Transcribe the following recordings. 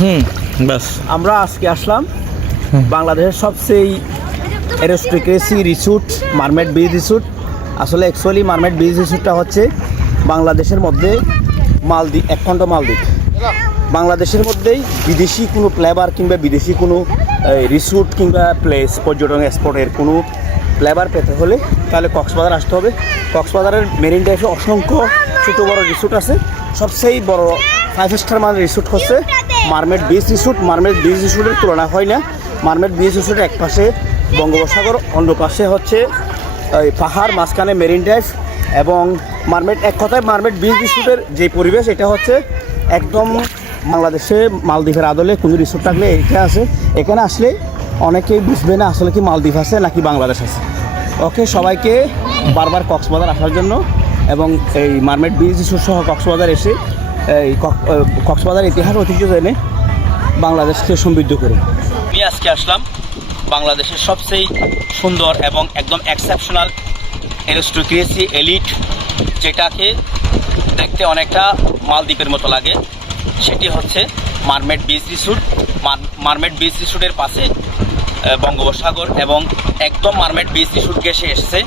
বাস আমরা আজকে আসলাম বাংলাদেশের সবচেয়ে aristocracy resort mermaid beach resort. আসলে অ্যাকচুয়ালি মারমেড বিচ রিসোর্টটা হচ্ছে বাংলাদেশের মধ্যে মালদ্বীপ, একখণ্ড মালদ্বীপ। বাংলাদেশের মধ্যেই বিদেশি কোনো ফ্লেভার কিংবা বিদেশি কোনো রিসোর্ট কিংবা প্লেস পর্যটন স্পটের কোনো ফ্লেভার পেতে হলে তাহলে কক্সবাজার আসতে হবে। কক্সবাজারের মেরিন ড্রাইভে অসংখ্য ছোটো বড়ো রিসোর্ট আছে। সবচেয়ে বড় 5 স্টার মানের রিসোর্ট হচ্ছে mermaid beach resort. Mermaid beach রিসোর্টের তুলনা হয় না। মারমেড বিচ রিসোর্টের এক পাশে বঙ্গোপসাগর, অন্য পাশে হচ্ছে পাহাড়, মাঝখানে মেরিন ড্রাইভ এবং মারমেড। এক কথায় মারমেড বিচ রিসোর্টের যে পরিবেশ, এটা হচ্ছে একদম বাংলাদেশে মালদ্বীপের আদলে কোনো রিসোর্ট থাকলে এটা আছে। এখানে আসলে অনেকেই বুঝবে না আসলে কি মালদ্বীপ আছে নাকি বাংলাদেশ আছে। ওকে, সবাইকে বারবার কক্সবাজার আসার জন্য এবং এই মারমেড বিচ রিসোর্ট সহ কক্সবাজার এসে এই কক্সবাজার ইতিহাস ঐতিহ্য জেনে বাংলাদেশকে সমৃদ্ধ করে। আমি আজকে আসলাম বাংলাদেশের সবচেয়ে সুন্দর এবং একদম এক্সেপশনাল অ্যারিস্টোক্রেসি এলিট, যেটাকে দেখতে অনেকটা মালদ্বীপের মতো লাগে, সেটি হচ্ছে mermaid beach resort. Mermaid beach রিসোর্টের পাশে বঙ্গোপসাগর এবং একদম মারমেড বিচ রিসোর্ট ঘেঁষে এসেছে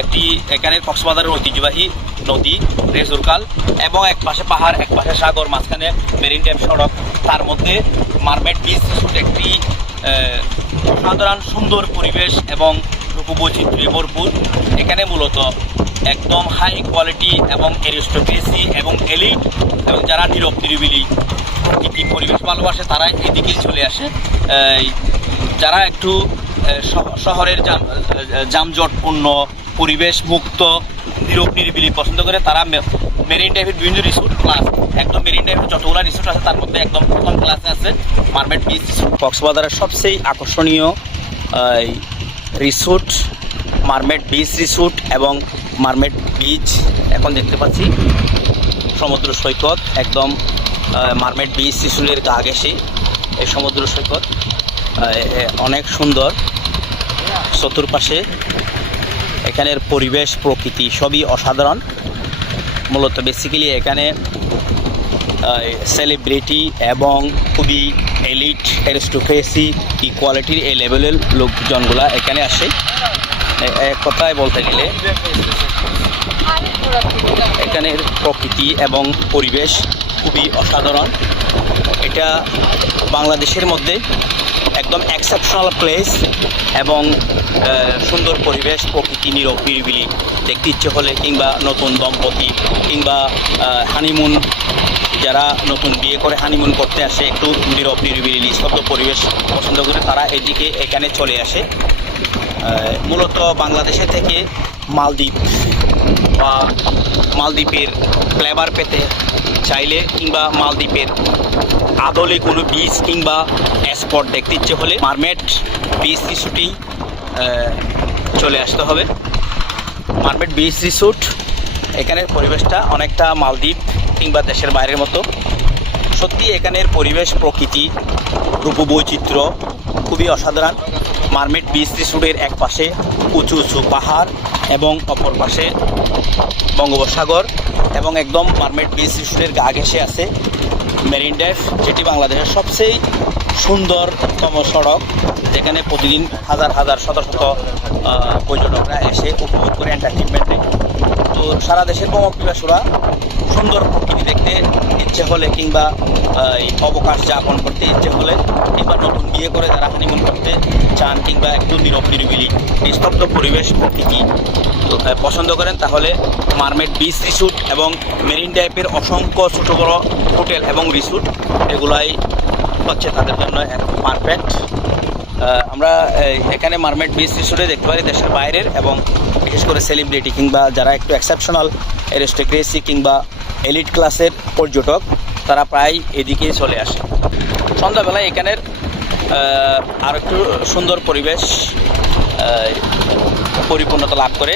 একটি এখানের কক্সবাজারের ঐতিহ্যবাহী নদী রেজুরকাল, এবং এক পাশে পাহাড়, এক পাশে সাগর, মাঝখানে মেরিন ড্রাইভ সড়ক। তার মধ্যে মারমেড বিচ রিসোর্ট একটি অসাধারণ সুন্দর পরিবেশ এবং রূপবৈচিত্র্যে ভরপুর। এখানে মূলত একদম হাই কোয়ালিটি এবং অ্যারিস্টোক্রেসি এবং এলিট এবং যারা নীরব নিরিবিলি প্রকৃতি পরিবেশ ভালোবাসে তারা এদিকেই চলে আসে। যারা একটু শহরের যানজটপূর্ণ পরিবেশ মুক্ত নীরব নিরিবিলি পছন্দ করে তারা মেরিন ড্রাইভের বিভিন্ন রিসোর্ট প্লাস একদম মেরিন ড্রাইভের যতগুলো রিসোর্ট আছে তার মধ্যে একদম প্রথম ক্লাসে আছে মারমেড বিচ রিসোর্ট। কক্সবাজারের সবচেয়ে আকর্ষণীয় রিসোর্ট মারমেড বিচ রিসোর্ট এবং মারমেড বিচ। এখন দেখতে পাচ্ছি সমুদ্র সৈকত, একদম মারমেড বিচ রিসোর্টের গা ঘেঁষে এই সমুদ্র সৈকত অনেক সুন্দর। চতুর্পাশে এখানের পরিবেশ প্রকৃতি সবই অসাধারণ। মূলত বেসিক্যালি এখানে সেলিব্রিটি এবং খুবই এলিট অ্যারিস্টোক্রেসি ইকুয়ালিটির এই লেভেলের লোকজনগুলা এখানে আসে। এক কথায় বলতে গেলে এখানের প্রকৃতি এবং পরিবেশ খুবই অসাধারণ। এটা বাংলাদেশের মধ্যে একদম এক্সেপশনাল প্লেস এবং সুন্দর পরিবেশ, প্রকৃতি, নীরব নিরিবিলি দেখতে ইচ্ছে হলে কিংবা নতুন দম্পতি কিংবা হানিমুন, যারা নতুন বিয়ে করে হানিমুন করতে আসে একটু নীরব নিরিবিলি নিস্তব্ধ পরিবেশ পছন্দ করে তারা এদিকে এখানে চলে আসে। মূলত বাংলাদেশে থেকে মালদ্বীপ বা মালদ্বীপের ফ্লেভার পেতে চাইলে কিংবা মালদ্বীপের আদলে কোনো বিচ কিংবা স্পট দেখতে ইচ্ছে হলে মারমেড বিচ রিসোর্টেই চলে আসতে হবে। মারমেড বিচ রিসোর্ট এখানের পরিবেশটা অনেকটা মালদ্বীপ কিংবা দেশের বাইরের মতো। সত্যি এখানের পরিবেশ প্রকৃতি রূপবৈচিত্র্য খুবই অসাধারণ। মারমেড বিচ রিসোর্টের এক পাশে উঁচু উঁচু পাহাড় এবং অপর পাশে বঙ্গোপসাগর এবং একদম মারমেড বিচ রিসোর্টের গা ঘেঁষে আছে মেরিন ড্রাইভ, যেটি বাংলাদেশের সবচেয়ে সুন্দরতম সড়ক, যেখানে প্রতিদিন হাজার হাজার শত শত পর্যটকরা এসে উপভোগ করে এন্টারটেনমেন্টে। তো সারা দেশের ভ্রমণ পিপাসুরা সুন্দর প্রকৃতি দেখতে ইচ্ছে হলে কিংবা অবকাশ যাপন করতে ইচ্ছে হলে কিংবা নতুন বিয়ে করে যারা হানিমুন করতে চান কিংবা একটু নীরব নিরিবিলি নিস্তব্ধ পরিবেশ প্রকৃতি পছন্দ করেন তাহলে মারমেড বিচ রিসোর্ট এবং মেরিন ড্রাইভের অসংখ্য ছোটো বড়ো হোটেল এবং রিসোর্ট এগুলাই হচ্ছে তাদের জন্য পারফেক্ট। আমরা এখানে মারমেড বিচ রিসোর্টে দেখতে পারি দেশের বাইরের এবং বিশেষ করে সেলিব্রিটি কিংবা যারা একটু এক্সেপশনাল অ্যারিস্টোক্রেসি কিংবা এলিট ক্লাসের পর্যটক তারা প্রায় এদিকেই চলে আসে। সন্ধ্যাবেলায় এখানের আরও একটু সুন্দর পরিবেশ পরিপূর্ণতা লাভ করে।